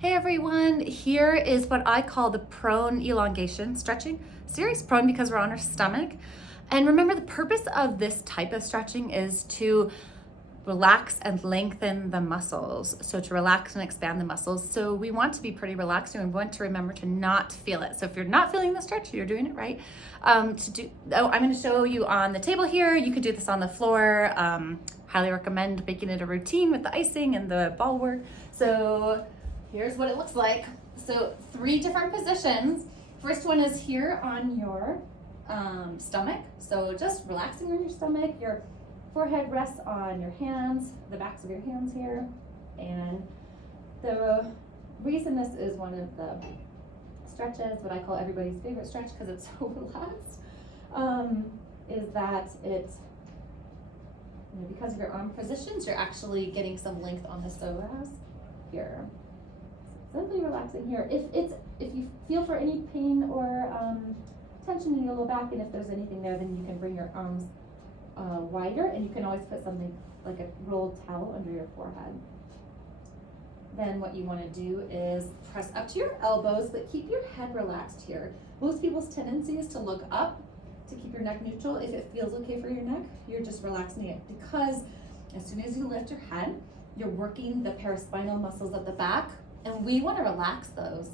Hey everyone, here is what I call the prone elongation stretching series. Prone because we're on our stomach. And remember, the purpose of this type of stretching is to relax and lengthen the muscles. So to relax and expand the muscles. So we want to be pretty relaxed and we want to remember to not feel it. So if you're not feeling the stretch, you're doing it right. I'm going to show you on the table here. You could do this on the floor. Highly recommend making it a routine with the icing and the ball work. So here's what it looks like. So 3 different positions. First one is here on your stomach. So just relaxing on your stomach. Your forehead rests on your hands, the backs of your hands here. And the reason this is one of the stretches, what I call everybody's favorite stretch because it's so relaxed, is that it, because of your arm positions, you're actually getting some length on the psoas here. Simply relaxing here. If you feel for any pain or tension in your low back, and if there's anything there, then you can bring your arms wider, and you can always put something like a rolled towel under your forehead. Then what you want to do is press up to your elbows, but keep your head relaxed here. Most people's tendency is to look up to keep your neck neutral. If it feels okay for your neck, you're just relaxing it, because as soon as you lift your head, you're working the paraspinal muscles at the back, and we want to relax those.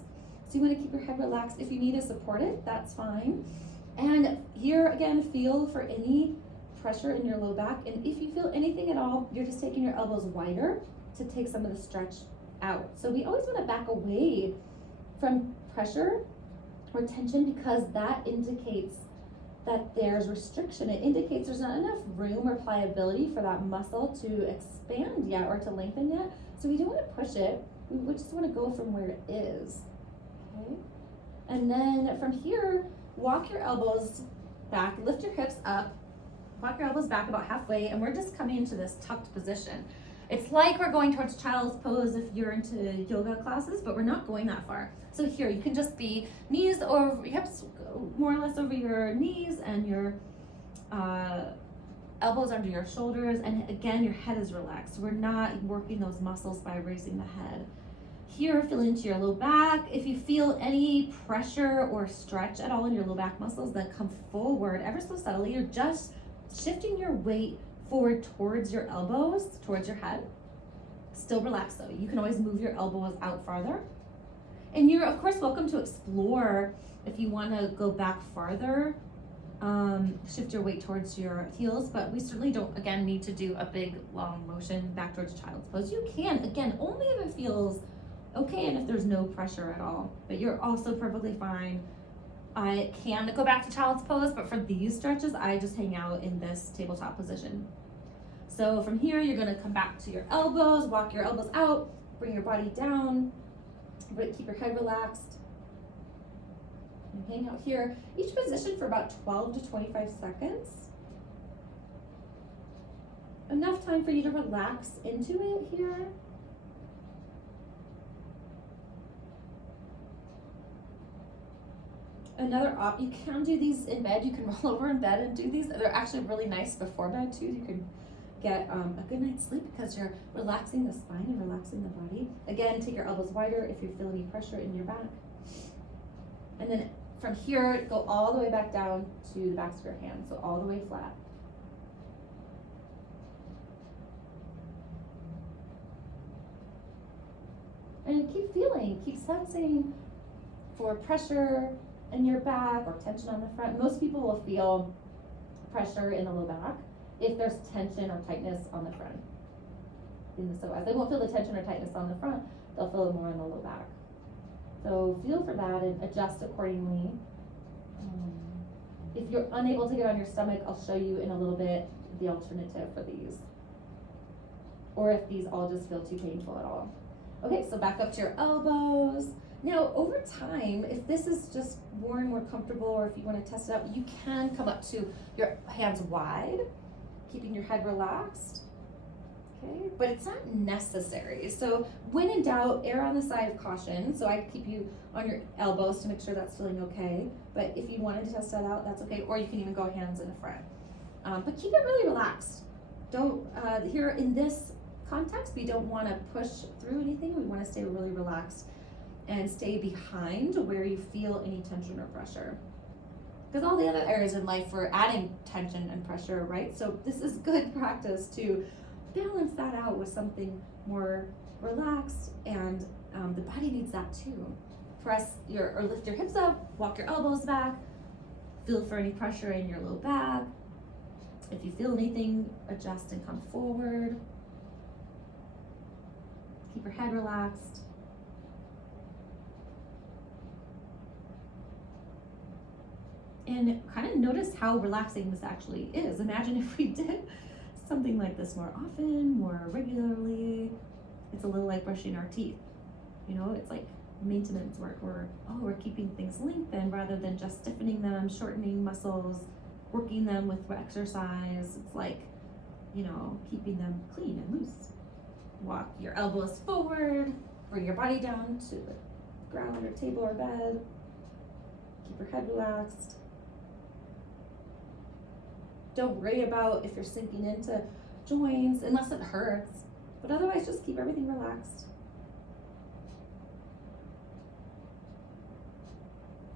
So you want to keep your head relaxed. If you need to support it, that's fine. And here again, feel for any pressure in your low back, and if you feel anything at all, you're just taking your elbows wider to take some of the stretch out. So we always want to back away from pressure or tension, because that indicates that there's restriction. It indicates there's not enough room or pliability for that muscle to expand yet or to lengthen yet. So we don't want to push it. We just want to go from where it is. Okay? And then from here, walk your elbows back, lift your hips up, walk your elbows back about halfway, and we're just coming into this tucked position. It's like we're going towards child's pose if you're into yoga classes, but we're not going that far. So here, you can just be knees over, hips more or less over your knees, and your elbows under your shoulders, and again, your head is relaxed. We're not working those muscles by raising the head. Here, feel into your low back. If you feel any pressure or stretch at all in your low back muscles, then come forward ever so subtly. You're just shifting your weight forward towards your elbows, towards your head. Still relaxed though. You can always move your elbows out farther. And you're of course welcome to explore if you want to go back farther, shift your weight towards your heels, but we certainly don't, again, need to do a big long motion back towards child's pose. You can, again, only if it feels okay and if there's no pressure at all, but you're also perfectly fine. I can go back to child's pose, but for these stretches, I just hang out in this tabletop position. So from here, you're gonna come back to your elbows, walk your elbows out, bring your body down, but keep your head relaxed. And hang out here. Each position for about 12 to 25 seconds. Enough time for you to relax into it here. You can do these in bed. You can roll over in bed and do these. They're actually really nice before bed too. You can get a good night's sleep because you're relaxing the spine and relaxing the body. Again, take your elbows wider if you feel any pressure in your back. And then from here, go all the way back down to the backs of your hands, so all the way flat. And keep feeling, keep sensing for pressure in your back or tension on the front. Most people will feel pressure in the low back if there's tension or tightness on the front in the psoas. They won't feel the tension or tightness on the front, they'll feel it more in the low back. So feel for that and adjust accordingly. If you're unable to get on your stomach, I'll show you in a little bit the alternative for these, or if these all just feel too painful at all. Okay, so back up to your elbows. Now, over time, if this is just more and more comfortable, or if you want to test it out, you can come up to your hands wide, keeping your head relaxed. Okay, but it's not necessary. So when in doubt, err on the side of caution. So I keep you on your elbows to make sure that's feeling okay. But if you wanted to test that out, that's okay. Or you can even go hands in the front. But keep it really relaxed. Don't, here in this context, we don't want to push through anything. We want to stay really relaxed. relaxed, and stay behind where you feel any tension or pressure. Because all the other areas in life we're adding tension and pressure, right? So this is good practice to balance that out with something more relaxed, and the body needs that too. Or lift your hips up, walk your elbows back, feel for any pressure in your low back. If you feel anything, adjust and come forward. Keep your head relaxed. And kind of notice how relaxing this actually is. Imagine if we did something like this more often, more regularly. It's a little like brushing our teeth. You know, it's like maintenance work. We're keeping things lengthened rather than just stiffening them, shortening muscles, working them with exercise. It's like, you know, keeping them clean and loose. Walk your elbows forward, bring your body down to the ground or table or bed. Keep your head relaxed. Don't worry about if you're sinking into joints unless it hurts, but otherwise just keep everything relaxed.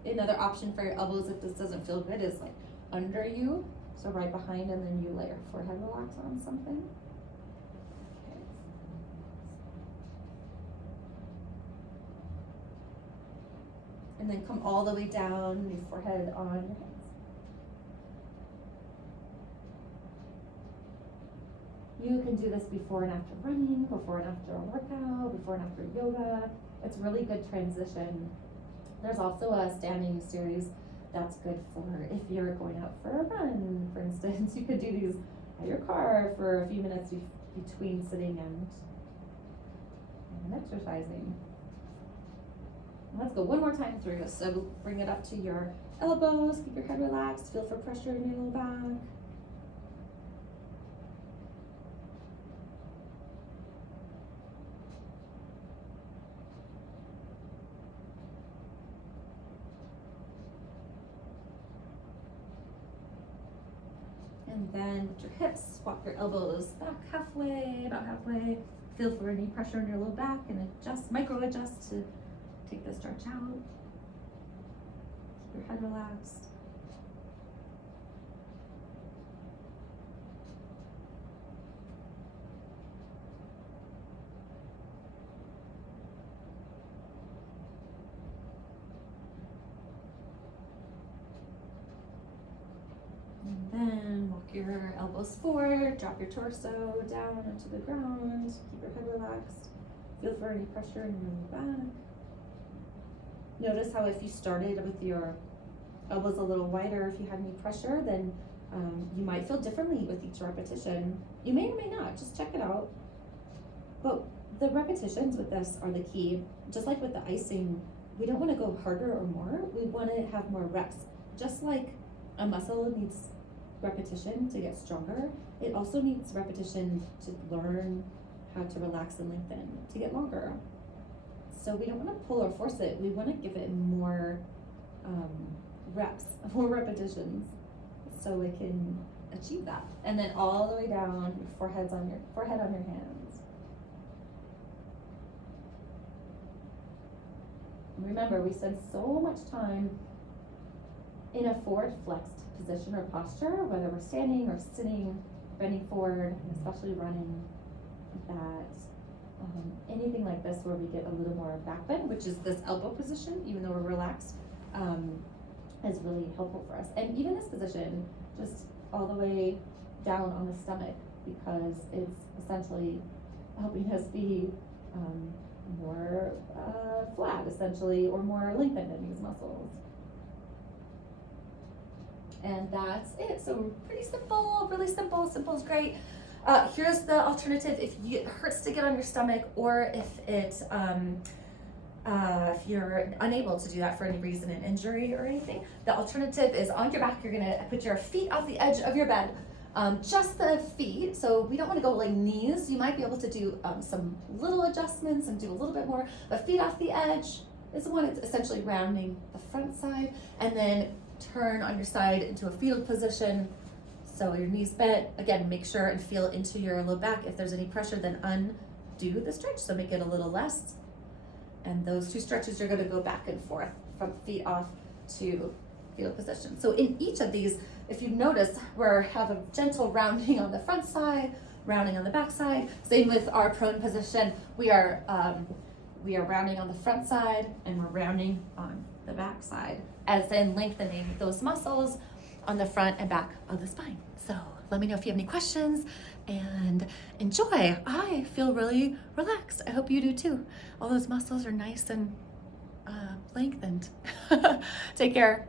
Another option for your elbows, if this doesn't feel good, is like under you, so right behind, and then you lay your forehead relax on something. Okay. And then come all the way down, your forehead on your hands. You can do this before and after running, before and after a workout, before and after yoga. It's really good transition. There's also a standing series that's good for if you're going out for a run, for instance. You could do these at your car for a few minutes between sitting and exercising. Let's go one more time through this. So bring it up to your elbows, keep your head relaxed, feel for pressure in your low back. And then with your hips, walk your elbows back about halfway. Feel for any pressure in your low back and micro adjust to take the stretch out. Keep your head relaxed. And then walk your elbows forward, drop your torso down into the ground, keep your head relaxed. Feel for any pressure in your low back. Notice how if you started with your elbows a little wider, if you had any pressure, then you might feel differently with each repetition. You may or may not, just check it out. But the repetitions with this are the key. Just like with the icing, we don't want to go harder or more, we want to have more reps. Just like a muscle needs repetition to get stronger, it also needs repetition to learn how to relax and lengthen, to get longer. So we don't want to pull or force it, we want to give it more reps, more repetitions, so it can achieve that. And then all the way down, your forehead on your hands. Remember, we spend so much time in a forward flexed position or posture, whether we're standing or sitting, bending forward, and especially running, that anything like this where we get a little more back bend, which is this elbow position, even though we're relaxed, is really helpful for us. And even this position, just all the way down on the stomach, because it's essentially helping us be more flat, essentially, or more lengthened in these muscles. And that's it. So pretty simple, really simple. Simple is great. Here's the alternative if it hurts to get on your stomach, or if you're unable to do that for any reason, an injury or anything. The alternative is on your back. You're gonna put your feet off the edge of your bed, just the feet. So we don't want to go like knees. You might be able to do some little adjustments and do a little bit more. But feet off the edge is the one. It's essentially rounding the front side, and then turn on your side into a fetal position. So your knees bent. Again, make sure and feel into your low back. If there's any pressure, then undo the stretch. So make it a little less. And those two stretches, you're gonna go back and forth from feet off to fetal position. So in each of these, if you notice, we have a gentle rounding on the front side, rounding on the back side. Same with our prone position. We are rounding on the front side and we're rounding on the back side, as in lengthening those muscles on the front and back of the spine. So let me know if you have any questions and enjoy. I feel really relaxed. I hope you do too. All those muscles are nice and lengthened. Take care.